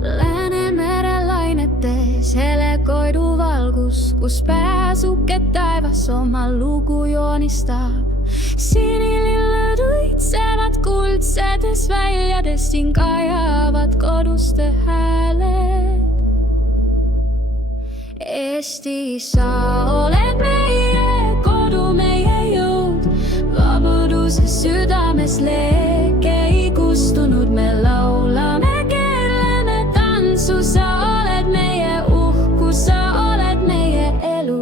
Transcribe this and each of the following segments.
Läänemere lainetes helekoidu valgus, kus pääsuke taivas oma lugu joonistab. Sinililled õitsevad kuldsedes väljades, siin kajavad koduste hääled. Eesti, sa oled meie kodu, meie jõud, vabaduse südames leke ei kustunud, me laulame, keerleme tantsu, sa oled meie uhkus, sa oled meie elu.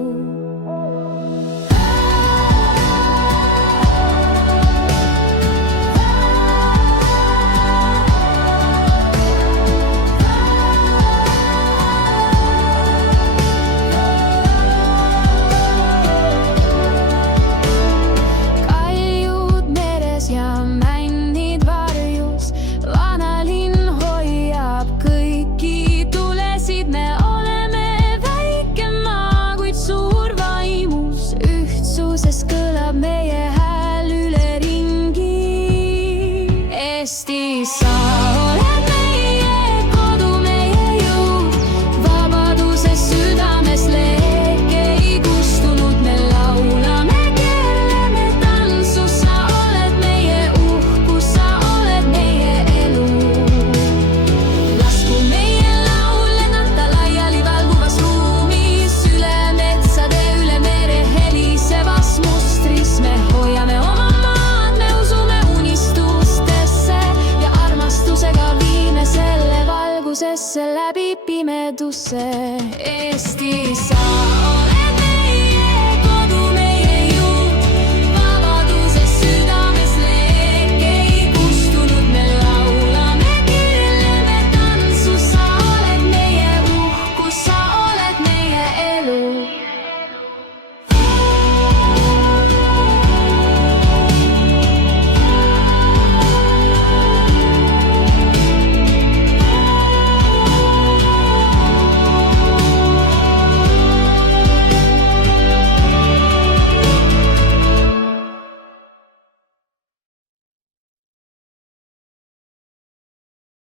Kõlab meie hääl üle ringi. Eesti, sa oled meie kodu, meie jõud, vabaduse südames leke ei kustunud, me laulame, keerleme tantsu, sa oled meie uhkus, sa oled meie elu. Lasku meie laul lennata laiali valguvas ruumis, üle metsade, üle mere helisevas mustris. Me hoiame oma maad, me usume unistustesse ja armastusega viime selle valgusesse läbi pimedusse.